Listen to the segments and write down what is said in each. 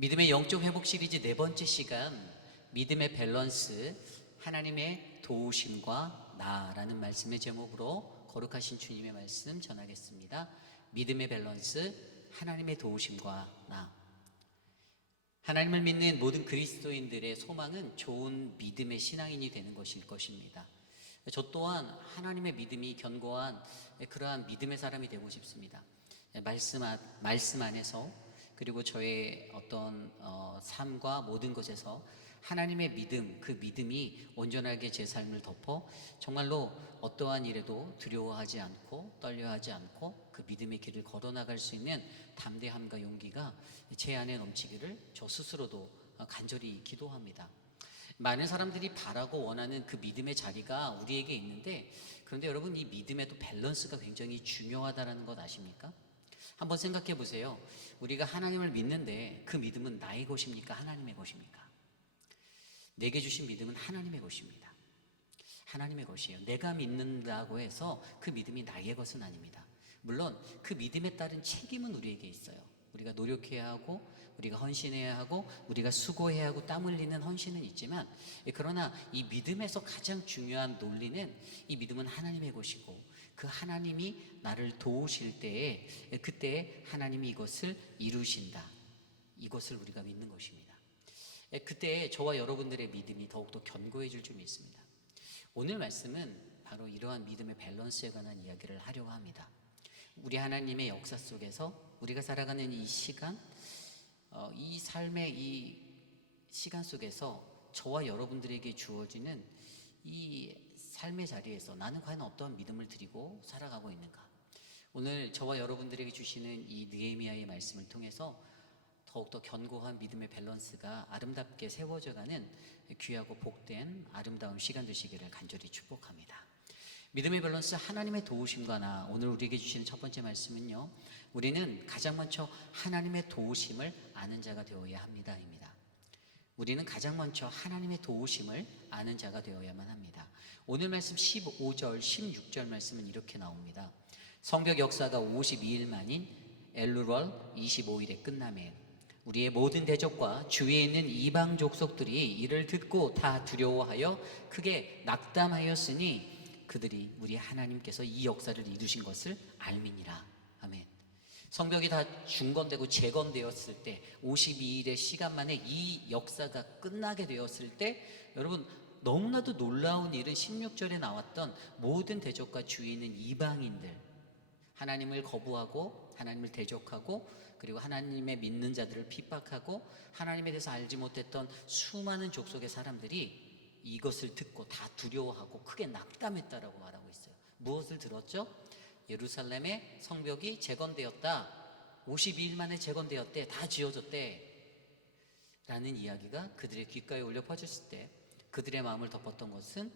믿음의 영적 회복 시리즈 네 번째 시간, 믿음의 밸런스, 하나님의 도우심과 나라는 말씀의 제목으로 거룩하신 주님의 말씀 전하겠습니다. 믿음의 밸런스, 하나님의 도우심과 나. 하나님을 믿는 모든 그리스도인들의 소망은 좋은 믿음의 신앙인이 되는 것일 것입니다. 저 또한 하나님의 믿음이 견고한 그러한 믿음의 사람이 되고 싶습니다. 말씀 안에서, 그리고 저의 어떤 삶과 모든 것에서 하나님의 믿음, 그 믿음이 온전하게 제 삶을 덮어 정말로 어떠한 일에도 두려워하지 않고 떨려하지 않고 그 믿음의 길을 걸어나갈 수 있는 담대함과 용기가 제 안에 넘치기를 저 스스로도 간절히 기도합니다. 많은 사람들이 바라고 원하는 그 믿음의 자리가 우리에게 있는데, 그런데 여러분, 이 믿음에도 밸런스가 굉장히 중요하다는 것 아십니까? 한번 생각해 보세요. 우리가 하나님을 믿는데 그 믿음은 나의 것입니까? 하나님의 것입니까? 내게 주신 믿음은 하나님의 것입니다. 하나님의 것이에요. 내가 믿는다고 해서 그 믿음이 나의 것은 아닙니다. 물론 그 믿음에 따른 책임은 우리에게 있어요. 우리가 노력해야 하고, 우리가 헌신해야 하고, 우리가 수고해야 하고, 땀 흘리는 헌신은 있지만, 그러나 이 믿음에서 가장 중요한 논리는, 이 믿음은 하나님의 것이고 그 하나님이 나를 도우실 때에, 그때에 하나님이 이것을 이루신다, 이것을 우리가 믿는 것입니다. 그때에 저와 여러분들의 믿음이 더욱더 견고해질 줄 믿습니다. 오늘 말씀은 바로 이러한 믿음의 밸런스에 관한 이야기를 하려고 합니다. 우리 하나님의 역사 속에서 우리가 살아가는 이 시간, 이 삶의 이 시간 속에서 저와 여러분들에게 주어지는 이 삶의 자리에서 나는 과연 어떠한 믿음을 드리고 살아가고 있는가? 오늘 저와 여러분들에게 주시는 이 느헤미야의 말씀을 통해서 더욱더 견고한 믿음의 밸런스가 아름답게 세워져가는 귀하고 복된 아름다운 시간 되시기를 간절히 축복합니다. 믿음의 밸런스, 하나님의 도우심과 나. 오늘 우리에게 주시는 첫 번째 말씀은요, 우리는 가장 먼저 하나님의 도우심을 아는 자가 되어야 합니다 입니다. 우리는 가장 먼저 하나님의 도우심을 아는 자가 되어야만 합니다. 오늘 말씀 15절 16절 말씀은 이렇게 나옵니다. 성벽 역사가 52일 만인 엘루럴 25일에 끝나매 우리의 모든 대적과 주위에 있는 이방 족속들이 이를 듣고 다 두려워하여 크게 낙담하였으니 그들이 우리 하나님께서 이 역사를 이루신 것을 알미니라. 아멘. 성벽이 다 중건되고 재건되었을 때, 52일의 시간 만에 이 역사가 끝나게 되었을 때, 여러분, 너무나도 놀라운 일은 16절에 나왔던 모든 대적과 주위에 있는 이방인들, 하나님을 거부하고 하나님을 대적하고, 그리고 하나님의 믿는 자들을 핍박하고 하나님에 대해서 알지 못했던 수많은 족속의 사람들이 이것을 듣고 다 두려워하고 크게 낙담했다라고 말하고 있어요. 무엇을 들었죠? 예루살렘의 성벽이 재건되었다, 52일 만에 재건되었대, 다 지어졌대 라는 이야기가 그들의 귓가에 울려 퍼졌을 때 그들의 마음을 덮었던 것은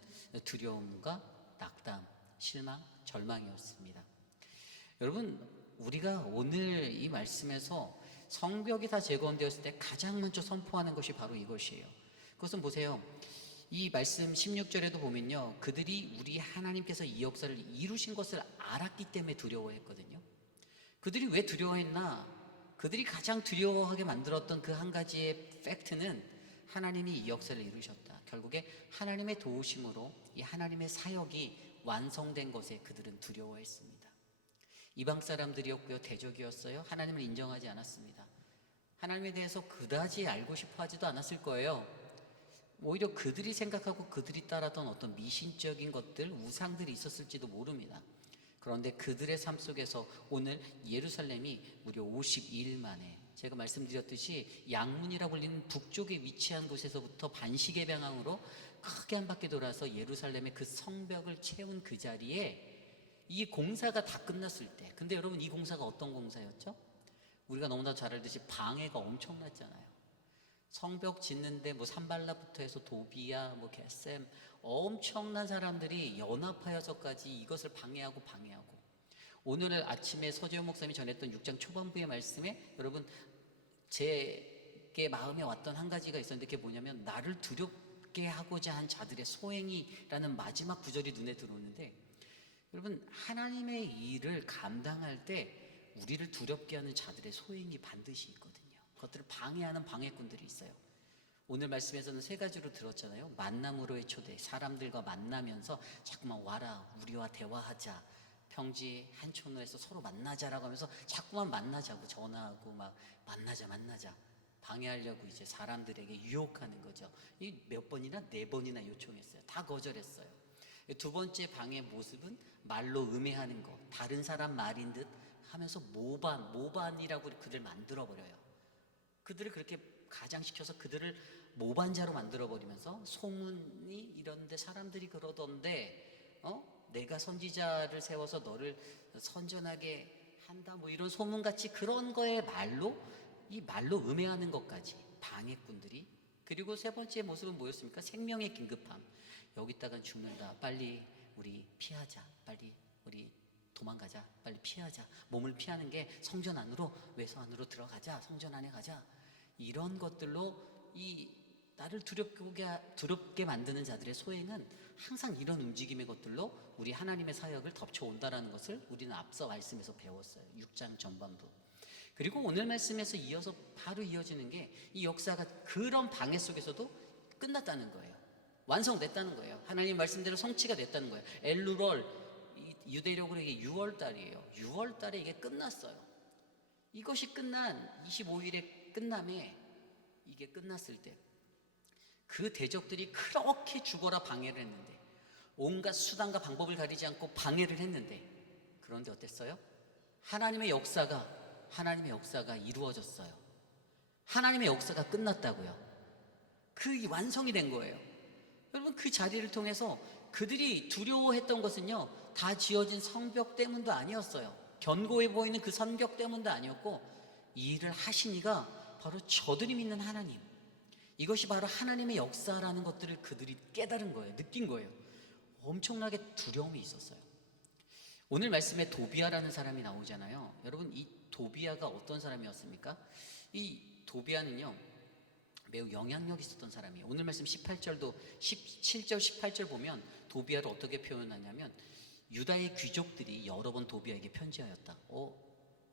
두려움과 낙담, 실망, 절망이었습니다. 여러분, 우리가 오늘 이 말씀에서 성벽이 다 재건되었을 때 가장 먼저 선포하는 것이 바로 이것이에요. 그것은 보세요. 이 말씀 16절에도 보면요, 그들이 우리 하나님께서 이 역사를 이루신 것을 알았기 때문에 두려워했거든요. 그들이 왜 두려워했나? 그들이 가장 두려워하게 만들었던 그 한 가지의 팩트는 하나님이 이 역사를 이루셨다. 결국에 하나님의 도우심으로 이 하나님의 사역이 완성된 것에 그들은 두려워했습니다. 이방 사람들이었고요, 대적이었어요. 하나님을 인정하지 않았습니다. 하나님에 대해서 그다지 알고 싶어 하지도 않았을 거예요. 오히려 그들이 생각하고 그들이 따랐던 어떤 미신적인 것들, 우상들이 있었을지도 모릅니다. 그런데 그들의 삶 속에서 오늘 예루살렘이 무려 52일 만에, 제가 말씀드렸듯이 양문이라고 불리는 북쪽에 위치한 곳에서부터 반시계 방향으로 크게 한 바퀴 돌아서 예루살렘의 그 성벽을 채운 그 자리에 이 공사가 다 끝났을 때, 근데 여러분, 이 공사가 어떤 공사였죠? 우리가 너무나 잘 알듯이 방해가 엄청났잖아요. 성벽 짓는데 뭐 산발라부터 해서 도비야, 뭐 게셈, 엄청난 사람들이 연합하여서까지 이것을 방해하고 오늘 아침에 서재호 목사님이 전했던 6장 초반부의 말씀에 여러분, 제게 마음에 왔던 한 가지가 있었는데, 그게 뭐냐면, 나를 두렵게 하고자 한 자들의 소행이라는 마지막 구절이 눈에 들어오는데, 여러분, 하나님의 일을 감당할 때 우리를 두렵게 하는 자들의 소행이 반드시 있거든요. 그것들을 방해하는 방해꾼들이 있어요. 오늘 말씀에서는 세 가지로 들었잖아요. 만남으로의 초대, 사람들과 만나면서 자꾸만 와라, 우리와 대화하자, 평지 한촌에서 서로 만나자라고 하면서 자꾸만 만나자고 전화하고 막 만나자 방해하려고 이제 사람들에게 유혹하는 거죠. 이 몇 번이나 4번이나 요청했어요. 다 거절했어요. 두 번째 방해 모습은 말로 음해하는 거, 다른 사람 말인 듯 하면서 모반이라고 그들을 만들어버려요. 그들을 그렇게 가장시켜서 그들을 모반자로 만들어버리면서 소문이 이런데 사람들이 그러던데 내가 선지자를 세워서 너를 선전하게 한다 뭐 이런 소문같이 그런 거에 말로 음해하는 것까지 방해꾼들이. 그리고 세 번째 모습은 뭐였습니까? 생명의 긴급함. 여기다가 죽는다, 빨리 우리 피하자, 빨리 우리 도망가자, 빨리 피하자. 몸을 피하는 게 성전 안으로, 외서 안으로 들어가자, 성전 안에 가자. 이런 것들로 이 나를 두렵게 만드는 자들의 소행은 항상 이런 움직임의 것들로 우리 하나님의 사역을 덮쳐온다라는 것을 우리는 앞서 말씀에서 배웠어요. 6장 전반부. 그리고 오늘 말씀에서 이어서 바로 이어지는 게 이 역사가 그런 방해 속에서도 끝났다는 거예요. 완성됐다는 거예요. 하나님 말씀대로 성취가 됐다는 거예요. 엘루럴, 유대력으로 이게 6월달이에요. 6월달에 이게 끝났어요. 이것이 끝난 25일에 끝남에 이게 끝났을 때 그 대적들이 그렇게 죽어라 방해를 했는데, 온갖 수단과 방법을 가리지 않고 방해를 했는데, 그런데 어땠어요? 하나님의 역사가 이루어졌어요. 하나님의 역사가 끝났다고요. 그 완성이 된 거예요. 여러분, 그 자리를 통해서 그들이 두려워했던 것은요, 다 지어진 성벽 때문도 아니었어요. 견고해 보이는 그 성벽 때문도 아니었고, 이 일을 하신 이가 바로 저들이 믿는 하나님, 이것이 바로 하나님의 역사라는 것들을 그들이 깨달은 거예요. 느낀 거예요. 엄청나게 두려움이 있었어요. 오늘 말씀에 도비아라는 사람이 나오잖아요. 여러분, 이 도비아가 어떤 사람이었습니까? 이 도비아는요, 매우 영향력 있었던 사람이에요. 오늘 말씀 18절도 17절 18절 보면 도비아를 어떻게 표현하냐면, 유다의 귀족들이 여러 번 도비아에게 편지하였다.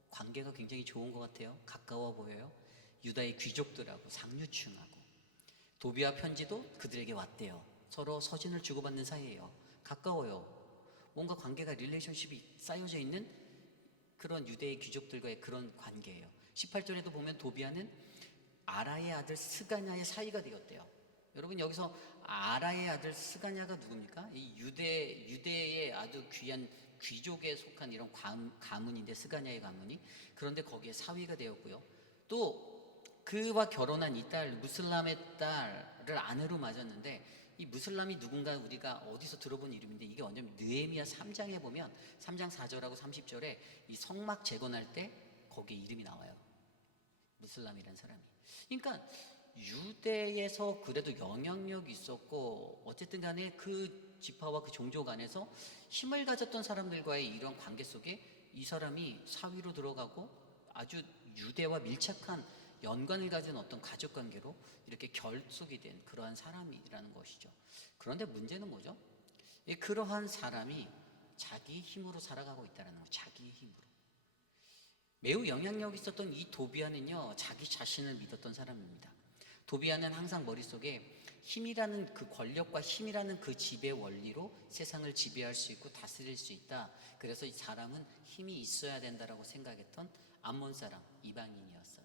관계가 굉장히 좋은 것 같아요. 가까워 보여요. 유다의 귀족들하고 상류층하고 도비아 편지도 그들에게 왔대요. 서로 서신을 주고받는 사이예요. 가까워요. 뭔가 관계가 릴레이션십이 쌓여져 있는 그런 유대의 귀족들과의 그런 관계예요. 18절에도 보면 도비아는 아라의 아들 스가냐의 사이가 되었대요. 여러분, 여기서 아라의 아들 스가냐가 누굽니까? 이 유대의 아주 귀한 귀족에 속한 이런 가문인데, 스가냐의 가문이. 그런데 거기에 사위가 되었고요. 또 그와 결혼한 이 딸, 무슬람의 딸을 아내로 맞았는데, 이 무슬람이 누군가 우리가 어디서 들어본 이름인데, 이게 완전 느헤미야 3장에 보면 3장 4절하고 30절에 이 성막 재건할 때 거기에 이름이 나와요. 무슬람이라는 사람이. 그러니까 유대에서 그래도 영향력이 있었고, 어쨌든 간에 그 지파와 그 종족 안에서 힘을 가졌던 사람들과의 이런 관계 속에 이 사람이 사위로 들어가고 아주 유대와 밀착한 연관을 가진 어떤 가족관계로 이렇게 결속이 된 그러한 사람이라는 것이죠. 그런데 문제는 뭐죠? 그러한 사람이 자기 힘으로 살아가고 있다는 거예요. 자기 힘으로. 매우 영향력 있었던 이 도비아는요, 자기 자신을 믿었던 사람입니다. 도비아는 항상 머릿속에 힘이라는 그 권력과 힘이라는 그 지배 원리로 세상을 지배할 수 있고 다스릴 수 있다. 그래서 이 사람은 힘이 있어야 된다라고 생각했던 암몬 사람, 이방인이었어요.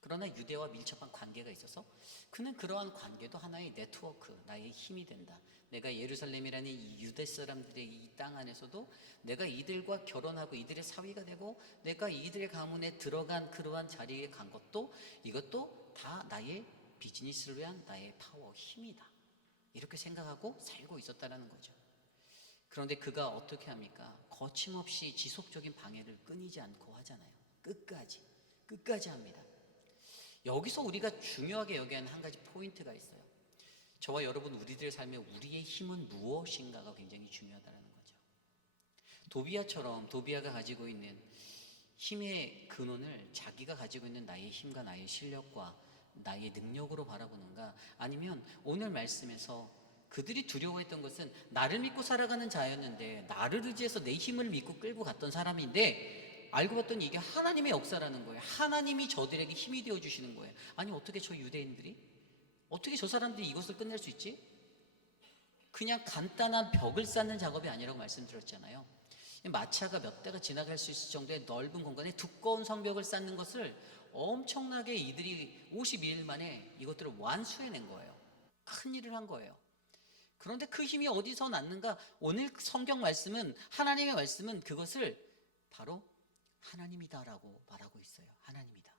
그러나 유대와 밀접한 관계가 있어서 그는 그러한 관계도 하나의 네트워크, 나의 힘이 된다. 내가 예루살렘이라는 이 유대 사람들의 이 땅 안에서도 내가 이들과 결혼하고 이들의 사위가 되고 내가 이들의 가문에 들어간 그러한 자리에 간 것도, 이것도 다 나의 비즈니스를 위한 나의 파워, 힘이다. 이렇게 생각하고 살고 있었다는 거죠. 그런데 그가 어떻게 합니까? 거침없이 지속적인 방해를 끊이지 않고 하잖아요. 끝까지 합니다. 여기서 우리가 중요하게 여겨야 하는 한 가지 포인트가 있어요. 저와 여러분, 우리들의 삶에 우리의 힘은 무엇인가가 굉장히 중요하다는 거죠. 도비아처럼 도비아가 가지고 있는 힘의 근원을 자기가 가지고 있는 나의 힘과 나의 실력과 나의 능력으로 바라보는가, 아니면 오늘 말씀에서 그들이 두려워했던 것은 나를 믿고 살아가는 자였는데, 나를 의지해서 내 힘을 믿고 끌고 갔던 사람인데, 알고 봤더니 이게 하나님의 역사라는 거예요. 하나님이 저들에게 힘이 되어 주시는 거예요. 아니 어떻게 저 유대인들이, 어떻게 저 사람들이 이것을 끝낼 수 있지? 그냥 간단한 벽을 쌓는 작업이 아니라고 말씀드렸잖아요. 마차가 몇 대가 지나갈 수 있을 정도의 넓은 공간에 두꺼운 성벽을 쌓는 것을 엄청나게 이들이 52일 만에 이것들을 완수해낸 거예요. 큰 일을 한 거예요. 그런데 그 힘이 어디서 났는가? 오늘 성경 말씀은, 하나님의 말씀은 그것을 바로 하나님이다라고 말하고 있어요. 하나님이다.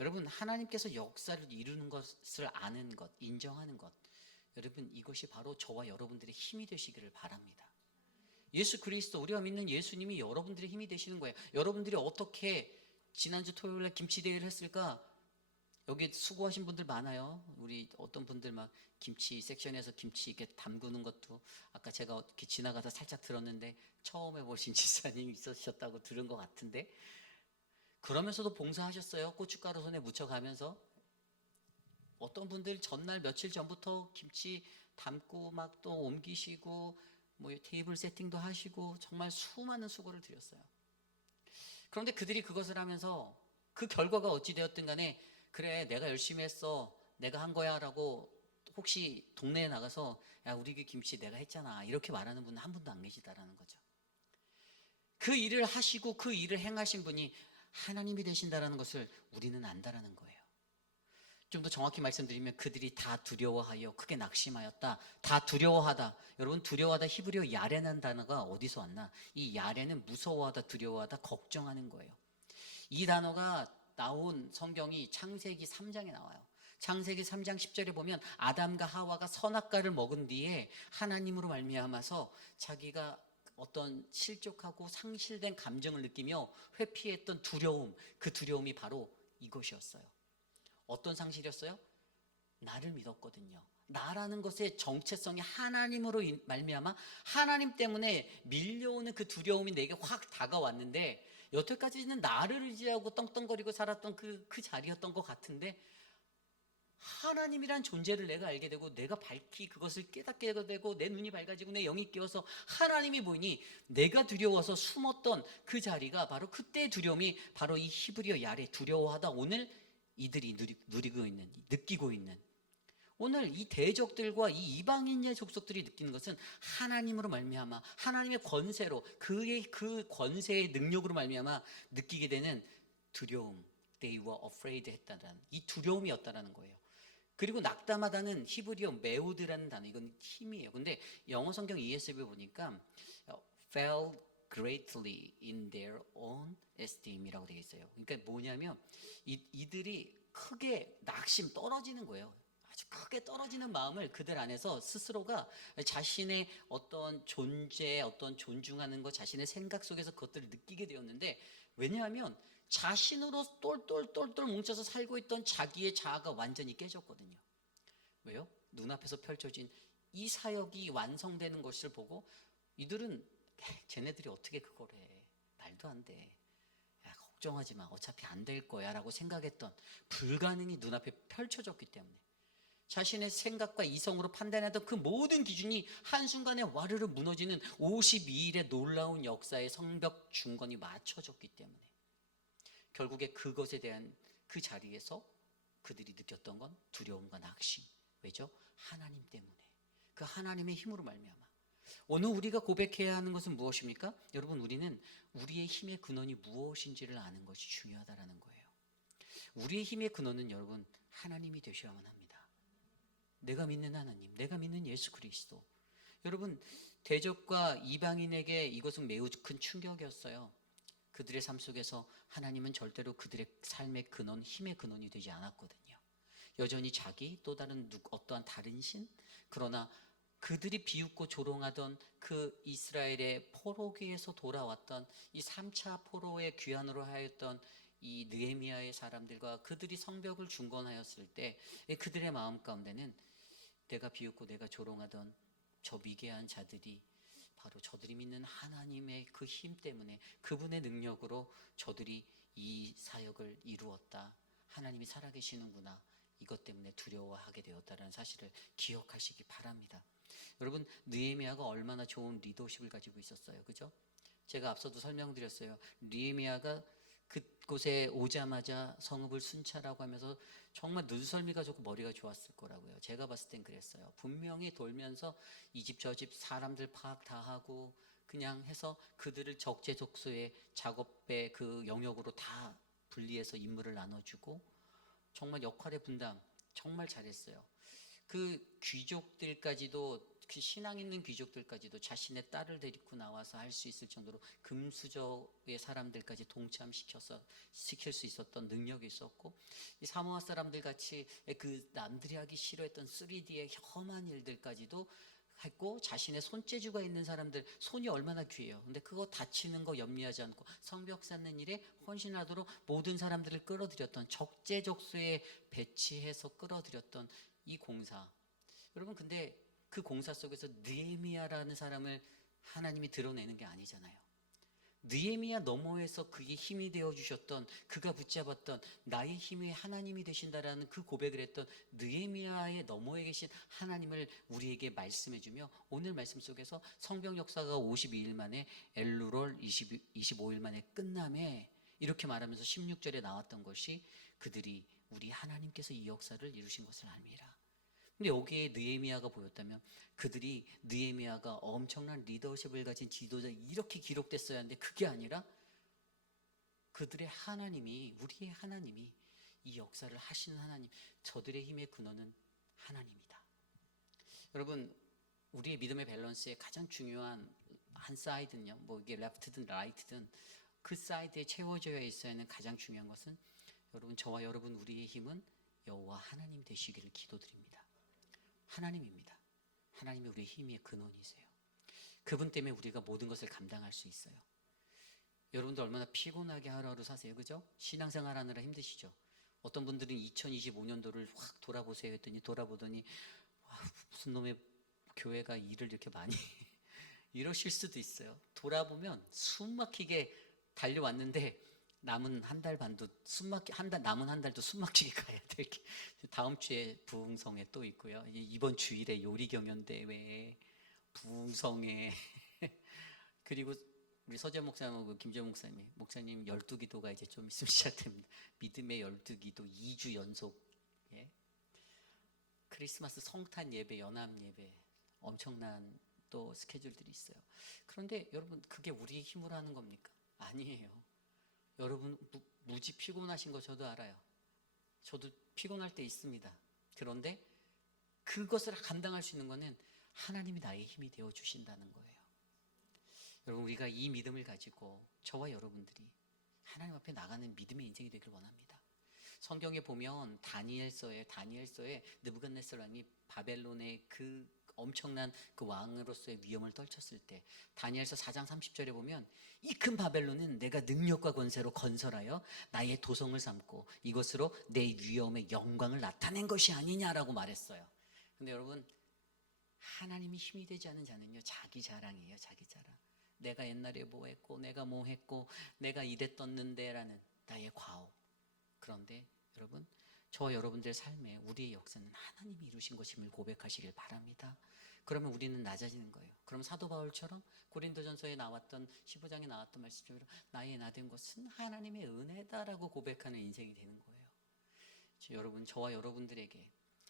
여러분, 하나님께서 역사를 이루는 것을 아는 것, 인정하는 것, 여러분 이것이 바로 저와 여러분들의 힘이 되시기를 바랍니다. 예수 그리스도, 우리가 믿는 예수님이 여러분들의 힘이 되시는 거예요. 여러분들이 어떻게 지난주 토요일에 김치 대회를 했을까? 여기 수고하신 분들 많아요. 우리 어떤 분들 막 김치 섹션에서 김치 이렇게 담그는 것도 아까 제가 이렇게 지나가다 살짝 들었는데 처음 해보신 집사님이 있으셨다고 들은 것 같은데, 그러면서도 봉사하셨어요. 고춧가루 손에 묻혀가면서. 어떤 분들 전날 며칠 전부터 김치 담고 막 또 옮기시고 뭐 테이블 세팅도 하시고 정말 수많은 수고를 드렸어요. 그런데 그들이 그것을 하면서 그 결과가 어찌 되었든 간에 그래 내가 열심히 했어, 내가 한 거야 라고 혹시 동네에 나가서 야 우리 그 김치 내가 했잖아 이렇게 말하는 분은 한 분도 안 계시다라는 거죠. 그 일을 하시고 그 일을 행하신 분이 하나님이 되신다라는 것을 우리는 안다라는 거예요. 좀 더 정확히 말씀드리면 그들이 다 두려워하여 크게 낙심하였다. 다 두려워하다. 여러분 두려워하다 히브리어 야레라는 단어가 어디서 왔나? 이 야레는 무서워하다, 두려워하다, 걱정하는 거예요. 이 단어가 나온 성경이 창세기 3장에 나와요. 창세기 3장 10절에 보면 아담과 하와가 선악과를 먹은 뒤에 하나님으로 말미암아서 자기가 어떤 실족하고 상실된 감정을 느끼며 회피했던 두려움, 그 두려움이 바로 이것이었어요. 어떤 상실이었어요? 나를 믿었거든요. 나라는 것의 정체성이 하나님으로 말미암아 하나님 때문에 밀려오는 그 두려움이 내게 확 다가왔는데, 여태까지는 나를 의지하고 떵떵거리고 살았던 그 자리였던 것 같은데 하나님이란 존재를 내가 알게 되고 내가 밝히 그것을 깨닫게 되고 내 눈이 밝아지고 내 영이 깨어서 하나님이 보이니 내가 두려워서 숨었던 그 자리가 바로 그때의 두려움이 바로 이 히브리어 야레, 두려워하다. 오늘 이들이 누리고 있는, 느끼고 있는, 오늘 이 대적들과 이 이방인의 족속들이 느끼는 것은 하나님으로 말미암아 하나님의 권세로, 그의 그 권세의 능력으로 말미암아 느끼게 되는 두려움, they were afraid 했다는 이 두려움이었다라는 거예요. 그리고 낙담하다는 히브리어 메우드라는 단어, 이건 힘이에요. 근데 영어 성경 ESV 보니까 fell greatly in their own esteem이라고 되어 있어요. 그러니까 뭐냐면 이들이 크게 낙심, 떨어지는 거예요. 아주 크게 떨어지는 마음을 그들 안에서 스스로가 자신의 어떤 존재, 어떤 존중하는 것, 자신의 생각 속에서 그것들을 느끼게 되었는데, 왜냐하면 자신으로 똘똘똘똘 뭉쳐서 살고 있던 자기의 자아가 완전히 깨졌거든요. 왜요? 눈앞에서 펼쳐진 이 사역이 완성되는 것을 보고 이들은 쟤네들이 어떻게 그걸 해, 말도 안 돼, 야, 걱정하지 마, 어차피 안 될 거야 라고 생각했던 불가능이 눈앞에 펼쳐졌기 때문에 자신의 생각과 이성으로 판단하던 그 모든 기준이 한순간에 와르르 무너지는 52일의 놀라운 역사의 성벽 중건이 맞춰졌기 때문에 결국에 그것에 대한 그 자리에서 그들이 느꼈던 건 두려움과 낙심. 왜죠? 하나님 때문에, 그 하나님의 힘으로 말미암아. 오늘 우리가 고백해야 하는 것은 무엇입니까? 여러분, 우리는 우리의 힘의 근원이 무엇인지를 아는 것이 중요하다라는 거예요. 우리의 힘의 근원은 여러분 하나님이 되셔야만 합니다. 내가 믿는 하나님, 내가 믿는 예수 그리스도. 여러분, 대적과 이방인에게 이것은 매우 큰 충격이었어요. 그들의 삶 속에서 하나님은 절대로 그들의 삶의 근원, 힘의 근원이 되지 않았거든요. 여전히 자기, 또 다른 어떠한 다른 신, 그러나 그들이 비웃고 조롱하던 그 이스라엘의 포로기에서 돌아왔던 이 3차 포로의 귀환으로 하였던 이 느헤미야의 사람들과 그들이 성벽을 중건하였을 때 그들의 마음 가운데는 내가 비웃고 내가 조롱하던 저 미개한 자들이 바로 저들이 믿는 하나님의 그 힘 때문에, 그분의 능력으로 저들이 이 사역을 이루었다, 하나님이 살아계시는구나, 이것 때문에 두려워하게 되었다는 사실을 기억하시기 바랍니다. 여러분, 느헤미야가 얼마나 좋은 리더십을 가지고 있었어요, 그죠? 제가 앞서도 설명드렸어요. 느헤미야가 그곳에 오자마자 성읍을 순찰하고 하면서 정말 눈썰미가 좋고 머리가 좋았을 거라고요. 제가 봤을 땐 그랬어요. 분명히 돌면서 이 집 저 집 사람들 파악 다 하고 그냥 해서 그들을 적재적소의 작업의 그 영역으로 다 분리해서 임무를 나눠주고 정말 역할의 분담 정말 잘했어요. 그 귀족들까지도, 그 신앙 있는 귀족들까지도 자신의 딸을 데리고 나와서 할 수 있을 정도로 금수저의 사람들까지 동참시켜서 시킬 수 있었던 능력이 있었고, 이 사모아 사람들 같이 그 남들이 하기 싫어했던 3D의 험한 일들까지도 했고, 자신의 손재주가 있는 사람들, 손이 얼마나 귀해요. 근데 그거 다치는 거 염려하지 않고 성벽 쌓는 일에 헌신하도록 모든 사람들을 끌어들였던, 적재적소에 배치해서 끌어들였던 이 공사. 여러분, 근데 그 공사 속에서 느헤미야라는 사람을 하나님이 드러내는 게 아니잖아요. 느헤미야 너머에서 그게 힘이 되어 주셨던, 그가 붙잡았던 나의 힘이 하나님이 되신다라는 그 고백을 했던 느헤미야의 너머에 계신 하나님을 우리에게 말씀해 주며, 오늘 말씀 속에서 성경 역사가 52일 만에, 엘루롤 25일 만에 끝남에 이렇게 말하면서 16절에 나왔던 것이, 그들이 우리 하나님께서 이 역사를 이루신 것을 알미라. 근데 여기에 느헤미야가 보였다면, 그들이 느헤미야가 엄청난 리더십을 가진 지도자 이렇게 기록됐어야 하는데 그게 아니라 그들의 하나님이, 우리의 하나님이 이 역사를 하시는 하나님, 저들의 힘의 근원은 하나님이다. 여러분, 우리의 믿음의 밸런스의 가장 중요한 한 사이드는요, 뭐 이게 레프트든 라이트든 그 사이드에 채워져야 있어야 하는 가장 중요한 것은, 여러분, 저와 여러분 우리의 힘은 여호와 하나님 되시기를 기도드립니다. 하나님입니다. 하나님이 우리의 힘의 근원이세요. 그분 때문에 우리가 모든 것을 감당할 수 있어요. 여러분들 얼마나 피곤하게 하루하루 사세요, 그죠? 신앙생활 하느라 힘드시죠? 어떤 분들은 2025년도를 확 돌아보세요 했더니 돌아보더니, 와, 무슨 놈의 교회가 일을 이렇게 많이 이러실 수도 있어요. 돌아보면 숨 막히게 달려왔는데 남은 한 달 반도 남은 한 달도 숨 막히게 가야 될 게, 다음 주에 부흥성에 또 있고요. 이번 주일에 요리 경연 대회에 부흥성에 그리고 우리 서재 목사님하고 김재 목사님 12기도가 이제 좀 있으면 시작됩니다. 믿음의 12기도 2주 연속. 예. 크리스마스 성탄 예배, 연합 예배, 엄청난 또 스케줄들이 있어요. 그런데 여러분, 그게 우리의 힘으로 하는 겁니까? 아니에요. 여러분, 무지 피곤하신 거 저도 알아요. 저도 피곤할 때 있습니다. 그런데 그것을 감당할 수 있는 것은 하나님이 나의 힘이 되어 주신다는 거예요. 여러분, 우리가 이 믿음을 가지고 저와 여러분들이 하나님 앞에 나가는 믿음의 인생이 되길 원합니다. 성경에 보면 다니엘서에 느부갓네살 왕이 바벨론의 그 엄청난 그 왕으로서의 위험을 떨쳤을 때, 다니엘서 4장 30절에 보면, 이 큰 바벨론은 내가 능력과 권세로 건설하여 나의 도성을 삼고 이것으로 내 위엄의 영광을 나타낸 것이 아니냐라고 말했어요. 근데 여러분, 하나님이 힘이 되지 않은 자는요, 자기 자랑이에요. 자기 자랑. 내가 옛날에 뭐 했고, 내가 뭐 했고, 내가 이랬었는데 라는 나의 과오. 그런데 여러분, 저와 여러분들의 삶에 우리의 역사는 하나님이 이루신 것임을 고백하시길 바랍니다. 그러면 우리는 낮아지는 거예요. 그럼 사도 바울처럼 고린도전서에 나왔던 15장에 나왔던 말씀처럼 나의 나된 것은 하나님의 은혜다라고 고백하는 인생이 되는 거예요. 여러분, 저와 여러분들에게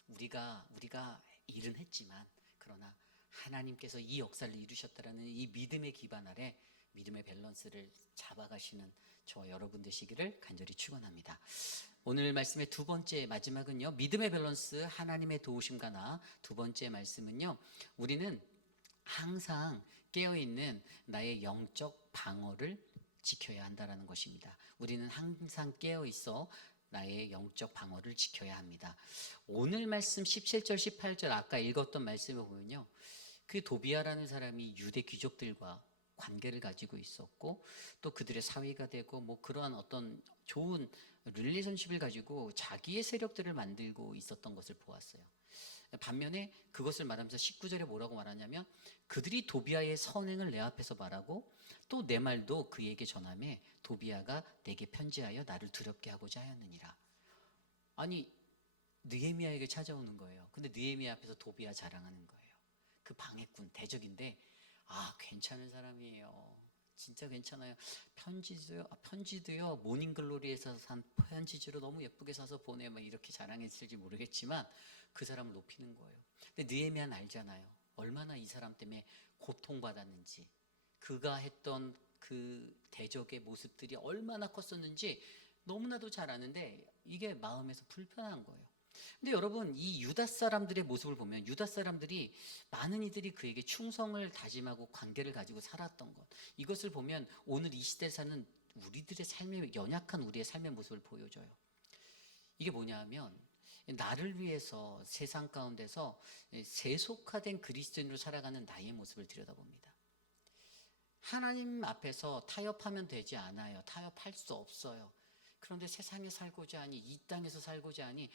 우리가 일은 했지만, 그러나 하나님께서 이 역사를 이루셨다라는 이 믿음의 기반 아래 믿음의 밸런스를 잡아가시는 저와 여러분 되시기를 간절히 축원합니다. 오늘 말씀의 두 번째, 마지막은요, 믿음의 밸런스, 하나님의 도우심과 나. 두 번째 말씀은요, 우리는 항상 깨어있는 나의 영적 방어를 지켜야 한다는 것입니다. 우리는 항상 깨어있어 나의 영적 방어를 지켜야 합니다. 오늘 말씀 17절 18절 아까 읽었던 말씀을 보면요, 그 도비아라는 사람이 유대 귀족들과 관계를 가지고 있었고, 또 그들의 사위가 되고, 뭐 그러한 어떤 좋은 릴레이션십을 가지고 자기의 세력들을 만들고 있었던 것을 보았어요. 반면에 그것을 말하면서 19절에 뭐라고 말하냐면, 그들이 도비아의 선행을 내 앞에서 말하고 또 내 말도 그에게 전하매 도비아가 내게 편지하여 나를 두렵게 하고자 하였느니라. 아니, 느헤미야에게 찾아오는 거예요. 근데 느헤미야 앞에서 도비아 자랑하는 거예요. 그 방해꾼, 대적인데, 아, 괜찮은 사람이에요. 진짜 괜찮아요. 편지도요 모닝글로리에서 산 편지지로 너무 예쁘게 사서 보내, 막 이렇게 자랑했을지 모르겠지만 그 사람을 높이는 거예요. 근데 느헤미야는 알잖아요. 얼마나 이 사람 때문에 고통받았는지, 그가 했던 그 대적의 모습들이 얼마나 컸었는지 너무나도 잘 아는데 이게 마음에서 불편한 거예요. 근데 여러분, 이 유다 사람들의 모습을 보면 유다 사람들이 많은 이들이 그에게 충성을 다짐하고 관계를 가지고 살았던 것, 이것을 보면 오늘 이 시대에 사는 우리들의 삶의, 연약한 우리의 삶의 모습을 보여줘요. 이게 뭐냐 하면, 나를 위해서 세상 가운데서 세속화된 그리스도인으로 살아가는 나의 모습을 들여다봅니다. 하나님 앞에서 타협하면 되지 않아요. 타협할 수 없어요. 그런데 세상에 살고자 하니, 이 땅에서 살고자 하니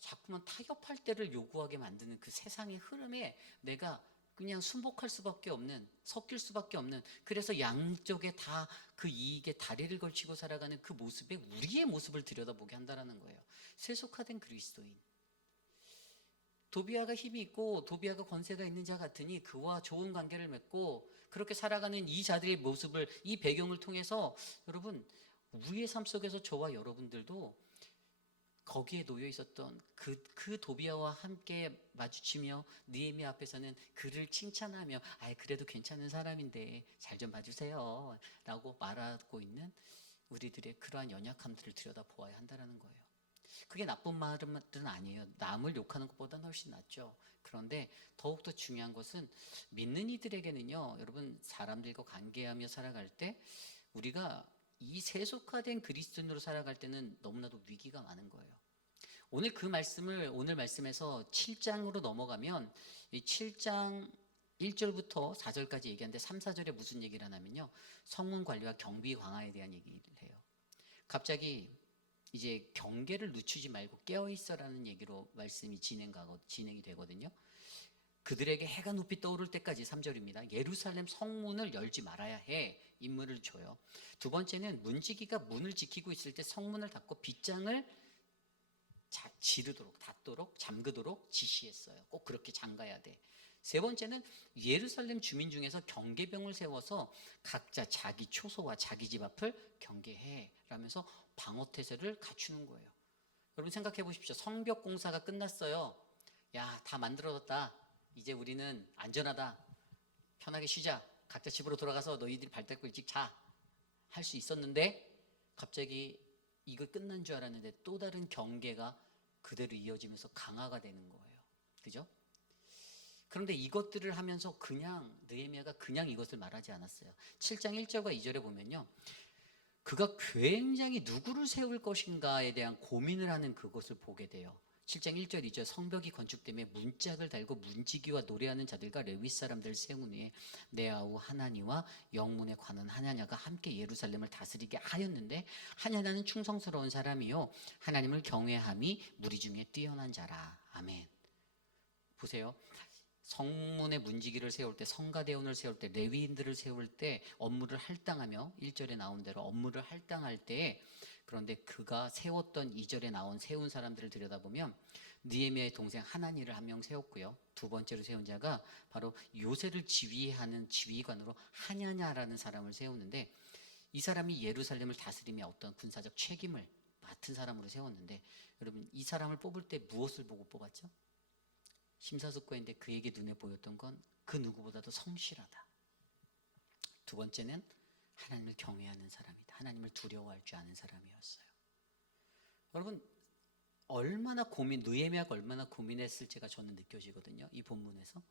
자꾸만 타협할 때를 요구하게 만드는 그 세상의 흐름에 내가 그냥 순복할 수밖에 없는, 섞일 수밖에 없는, 그래서 양쪽에 다 그 이익에 다리를 걸치고 살아가는 그 모습에 우리의 모습을 들여다보게 한다는 거예요. 세속화된 그리스도인. 도비아가 힘이 있고 도비아가 권세가 있는 자 같으니 그와 좋은 관계를 맺고 그렇게 살아가는 이 자들의 모습을, 이 배경을 통해서 여러분, 우리의 삶 속에서 저와 여러분들도 거기에 놓여 있었던 그 도비아와 함께 마주치며 느헤미야 앞에서는 그를 칭찬하며, 그래도 괜찮은 사람인데 잘 좀 봐주세요 라고 말하고 있는 우리들의 그러한 연약함들을 들여다보아야 한다는 거예요. 그게 나쁜 말은 아니에요. 남을 욕하는 것보다는 훨씬 낫죠. 그런데 더욱더 중요한 것은 믿는 이들에게는요, 여러분, 사람들과 관계하며 살아갈 때 우리가 이 세속화된 그리스도인으로 살아갈 때는 너무나도 위기가 많은 거예요. 오늘 그 말씀을, 오늘 말씀에서 7장으로 넘어가면 이 7장 1절부터 4절까지 얘기하는데 3, 4절에 무슨 얘기를 하냐면요, 성문 관리와 경비 강화에 대한 얘기를 해요. 갑자기 이제 경계를 늦추지 말고 깨어있어라는 얘기로 말씀이 진행이 되거든요. 그들에게 해가 높이 떠오를 때까지, 3절입니다. 예루살렘 성문을 열지 말아야 해. 임무를 줘요. 두 번째는 문지기가 문을 지키고 있을 때 성문을 닫고 빗장을 닫도록, 잠그도록 지시했어요. 꼭 그렇게 잠가야 돼. 세 번째는 예루살렘 주민 중에서 경계병을 세워서 각자 자기 초소와 자기 집 앞을 경계해 라면서 방어태세를 갖추는 거예요. 여러분 생각해 보십시오. 성벽 공사가 끝났어요. 야, 다 만들어졌다. 이제 우리는 안전하다. 편하게 쉬자. 각자 집으로 돌아가서 너희들이 발 닦고 일찍 자. 할 수 있었는데 갑자기 이거 끝난 줄 알았는데 또 다른 경계가 그대로 이어지면서 강화가 되는 거예요. 그죠? 그런데 이것들을 하면서 그냥 느헤미야가 그냥 이것을 말하지 않았어요. 7장 1절과 2절에 보면요, 그가 굉장히 누구를 세울 것인가에 대한 고민을 하는 그것을 보게 돼요. 7장 1절 2절, 성벽이 건축되며 문짝을 달고 문지기와 노래하는 자들과 레위 사람들을 세운 후에 내 아우 하나니와 영문에 관한 하냐냐가 함께 예루살렘을 다스리게 하였는데, 하냐냐는 충성스러운 사람이요 하나님을 경외함이 무리 중에 뛰어난 자라. 아멘. 보세요. 성문의 문지기를 세울 때, 성가대원을 세울 때, 레위인들을 세울 때 업무를 할당하며, 1절에 나온 대로 업무를 할당할 때, 그런데 그가 세웠던 2절에 나온 세운 사람들을 들여다보면 느헤미야의 동생 하나니를 한 명 세웠고요. 두 번째로 세운 자가 바로 요새를 지휘하는 지휘관으로 하냐냐라는 사람을 세우는데, 이 사람이 예루살렘을 다스리며 어떤 군사적 책임을 맡은 사람으로 세웠는데, 여러분 이 사람을 뽑을 때 무엇을 보고 뽑았죠? 심사숙고인데 그에게 눈에 보였던 건 그 누구보다도 성실하다. 두 번째는 하나님을 경외하는 사람이다. 하나님을 두려워할 줄 아는 사람이었어요. 여러분 느헤미야가 얼마나 고민했을지가 저는 느껴지거든요. 이 본문에서.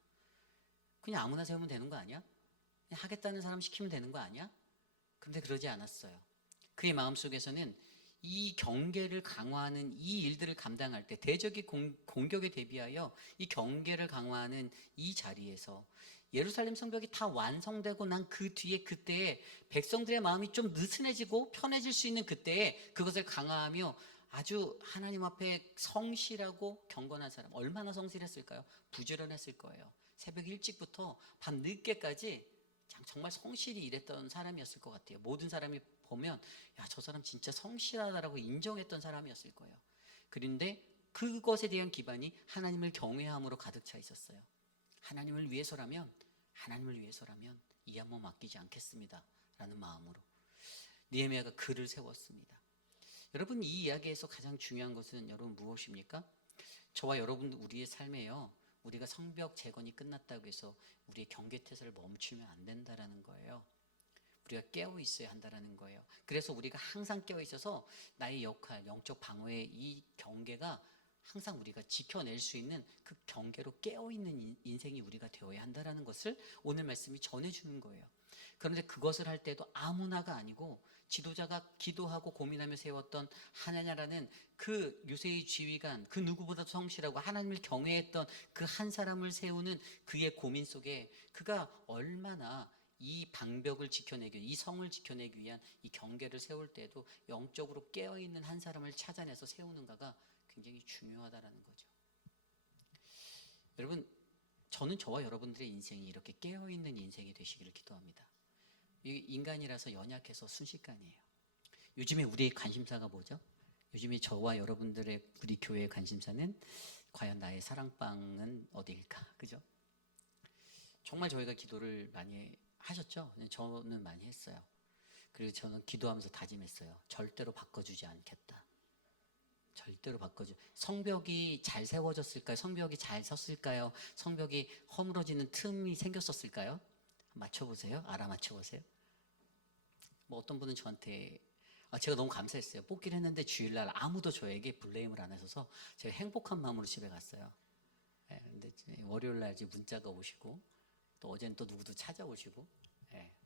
그냥 아무나 세우면 되는 거 아니야? 그냥 하겠다는 사람 시키면 되는 거 아니야? 그런데 그러지 않았어요. 그의 마음속에서는 이 경계를 강화하는 이 일들을 감당할 때, 대적의 공격에 대비하여 이 경계를 강화하는 이 자리에서 예루살렘 성벽이 다 완성되고 난 그 뒤에, 그때에 백성들의 마음이 좀 느슨해지고 편해질 수 있는 그때에 그것을 강화하며 아주 하나님 앞에 성실하고 경건한 사람, 얼마나 성실했을까요? 부지런했을 거예요. 새벽 일찍부터 밤 늦게까지 정말 성실히 일했던 사람이었을 것 같아요. 모든 사람이 보면 야, 저 사람 진짜 성실하다라고 인정했던 사람이었을 거예요. 그런데 그것에 대한 기반이 하나님을 경외함으로 가득 차 있었어요. 하나님을 위해서라면 이 한 몸 아끼지 않겠습니다 라는 마음으로 느헤미야가 글을 세웠습니다. 여러분, 이 이야기에서 가장 중요한 것은 여러분 무엇입니까? 저와 여러분 우리의 삶에요, 우리가 성벽 재건이 끝났다고 해서 우리의 경계태세를 멈추면 안 된다라는 거예요. 우리가 깨어 있어야 한다라는 거예요. 그래서 우리가 항상 깨어 있어서 나의 역할, 영적 방어의 이 경계가 항상 우리가 지켜낼 수 있는 그 경계로 깨어 있는 인생이 우리가 되어야 한다라는 것을 오늘 말씀이 전해주는 거예요. 그런데 그것을 할 때도 아무나가 아니고 지도자가 기도하고 고민하며 세웠던 하나냐라는 그 유세의 지휘관, 그 누구보다도 성실하고 하나님을 경외했던 그 한 사람을 세우는 그의 고민 속에 그가 얼마나 이 방벽을 지켜내기, 이 성을 지켜내기 위한 이 경계를 세울 때에도 영적으로 깨어있는 한 사람을 찾아내서 세우는가가 굉장히 중요하다는 거죠. 여러분, 저는 저와 여러분들의 인생이 이렇게 깨어있는 인생이 되시기를 기도합니다. 인간이라서 연약해서 순식간이에요. 요즘에 우리의 관심사가 뭐죠? 요즘에 저와 여러분들의 우리 교회의 관심사는 과연 나의 사랑방은 어디일까? 그죠? 정말 저희가 기도를 많이 하셨죠? 저는 많이 했어요. 그리고 저는 기도하면서 다짐했어요. 절대로 바꿔주지 않겠다. 절대로 바꿔줘. 성벽이 잘 세워졌을까요? 성벽이 잘 섰을까요? 성벽이 허물어지는 틈이 생겼었을까요? 맞춰보세요. 알아맞혀보세요. 뭐 어떤 분은 저한테 제가 너무 감사했어요. 뽑기를 했는데 주일날 아무도 저에게 블레임을 안 하셔서 제가 행복한 마음으로 집에 갔어요. 예, 근데 월요일날 이제 문자가 오시고 또 어제는 또 누구도 찾아오시고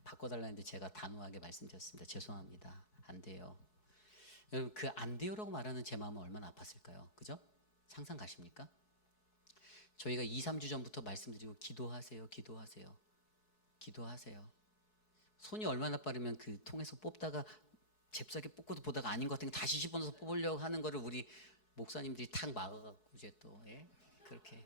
바꿔달라는데 제가 단호하게 말씀드렸습니다. 죄송합니다. 안 돼요. 여러분, 그 안 돼요라고 말하는 제 마음은 얼마나 아팠을까요? 그죠? 상상 가십니까? 저희가 2, 3주 전부터 말씀드리고 기도하세요. 기도하세요. 기도하세요. 손이 얼마나 빠르면 그 통에서 뽑다가 잽싸게 뽑고도 보다가 아닌 것 같은 거 다시 집어넣어서 뽑으려고 하는 거를 우리 목사님들이 탁 막아갖고 이제 또 그렇게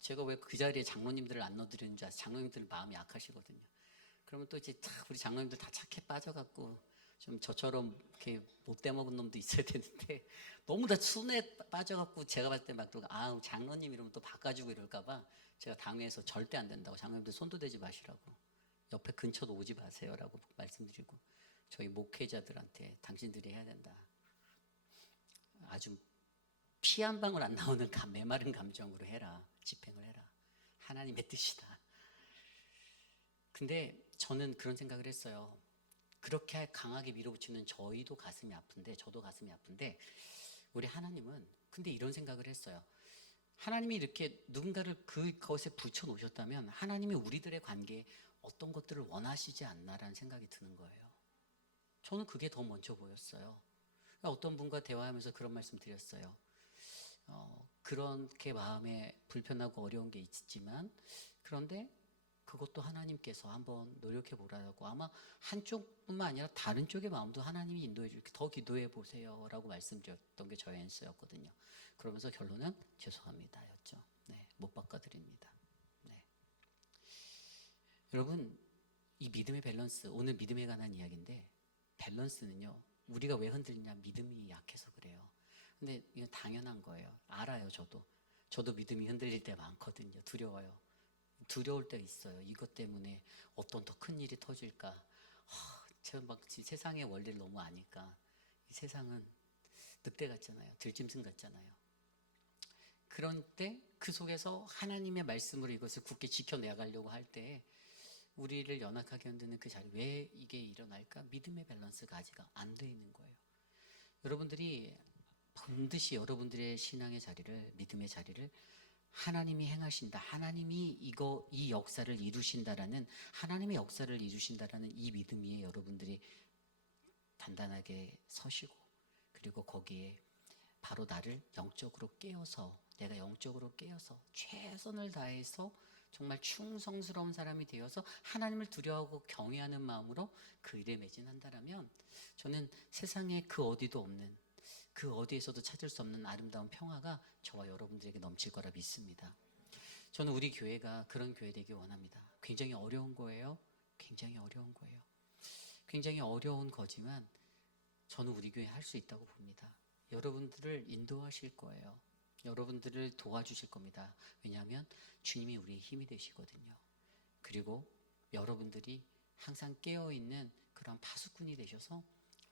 제가 왜 그 자리에 장로님들을 안 넣어드리는 줄 아세요? 장로님들 마음이 약하시거든요. 그러면 또 이제 탁 우리 장로님들 다 착해 빠져갖고 좀 저처럼 이렇게 못돼 먹은 놈도 있어야 되는데 너무 다 순에 빠져갖고 제가 봤을 때 막 장로님 이러면 또 바꿔주고 이럴까봐 제가 당회에서 절대 안 된다고, 장로님들 손도 대지 마시라고, 옆에 근처도 오지 마세요라고 말씀드리고, 저희 목회자들한테 당신들이 해야 된다. 아주 피 한 방울 안 나오는 메마른 감정으로 해라. 집행을 해라. 하나님의 뜻이다. 근데 저는 그런 생각을 했어요. 그렇게 강하게 밀어붙이는 저희도 가슴이 아픈데, 저도 가슴이 아픈데, 우리 하나님은 근데 이런 생각을 했어요. 하나님이 이렇게 누군가를 그것에 붙여 놓으셨다면 하나님이 우리들의 관계에 어떤 것들을 원하시지 않나라는 생각이 드는 거예요. 저는 그게 더 먼저 보였어요. 어떤 분과 대화하면서 그런 말씀 드렸어요. 그렇게 마음에 불편하고 어려운 게 있지만 그런데 그것도 하나님께서 한번 노력해 보라고, 아마 한쪽뿐만 아니라 다른 쪽의 마음도 하나님이 인도해 줄게, 더 기도해 보세요 라고 말씀드렸던 게 저의 앤서였거든요. 그러면서 결론은 죄송합니다 였죠. 못 바꿔드립니다. 여러분, 이 믿음의 밸런스, 오늘 믿음에 관한 이야기인데, 밸런스는요, 우리가 왜 흔들리냐? 믿음이 약해서 그래요. 근데 이건 당연한 거예요. 알아요. 저도 믿음이 흔들릴 때 많거든요. 두려워요. 두려울 때가 있어요. 이것 때문에 어떤 더 큰 일이 터질까. 제가 막 세상의 원리를 너무 아니까, 이 세상은 늑대 같잖아요. 들짐승 같잖아요. 그런 때 그 속에서 하나님의 말씀으로 이것을 굳게 지켜내가려고 할 때 우리를 연약하게 흔드는 그 자리, 왜 이게 일어날까? 믿음의 밸런스가 아직 안 돼 있는 거예요. 여러분들이 반드시 여러분들의 신앙의 자리를, 믿음의 자리를 하나님이 행하신다, 하나님이 이 역사를 이루신다라는, 하나님의 역사를 이루신다라는 이 믿음 위에 여러분들이 단단하게 서시고, 그리고 거기에 바로 나를 영적으로 깨어서, 내가 영적으로 깨어서 최선을 다해서 정말 충성스러운 사람이 되어서 하나님을 두려워하고 경외하는 마음으로 그 일에 매진한다라면, 저는 세상에 그 어디도 없는, 그 어디에서도 찾을 수 없는 아름다운 평화가 저와 여러분들에게 넘칠 거라 믿습니다. 저는 우리 교회가 그런 교회 되길 원합니다. 굉장히 어려운 거예요. 굉장히 어려운 거예요. 굉장히 어려운 거지만 저는 우리 교회 할 수 있다고 봅니다. 여러분들을 인도하실 거예요. 여러분들을 도와주실 겁니다. 왜냐하면 주님이 우리의 힘이 되시거든요. 그리고 여러분들이 항상 깨어있는 그런 파수꾼이 되셔서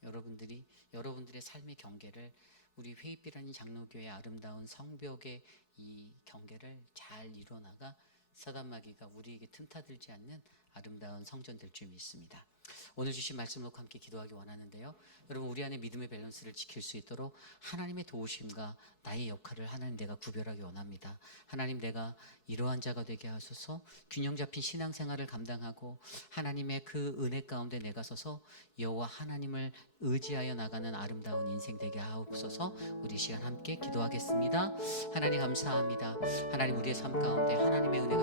여러분들의 삶의 경계를 우리 회입비라는 장로교의 아름다운 성벽의 이 경계를 잘 이뤄나가 사단마귀가 우리에게 틈타들지 않는 아름다운 성전 될 줄 믿습니다. 오늘 주신 말씀 놓고 함께 기도하기 원하는데요. 여러분, 우리 안에 믿음의 밸런스를 지킬 수 있도록 하나님의 도우심과 나의 역할을 하나님 내가 구별하기 원합니다. 하나님, 내가 이러한 자가 되게 하소서. 균형 잡힌 신앙생활을 감당하고 하나님의 그 은혜 가운데 내가 서서 여호와 하나님을 의지하여 나가는 아름다운 인생 되게 하옵소서. 우리 시간 함께 기도하겠습니다. 하나님 감사합니다. 하나님, 우리의 삶 가운데 하나님의 은혜가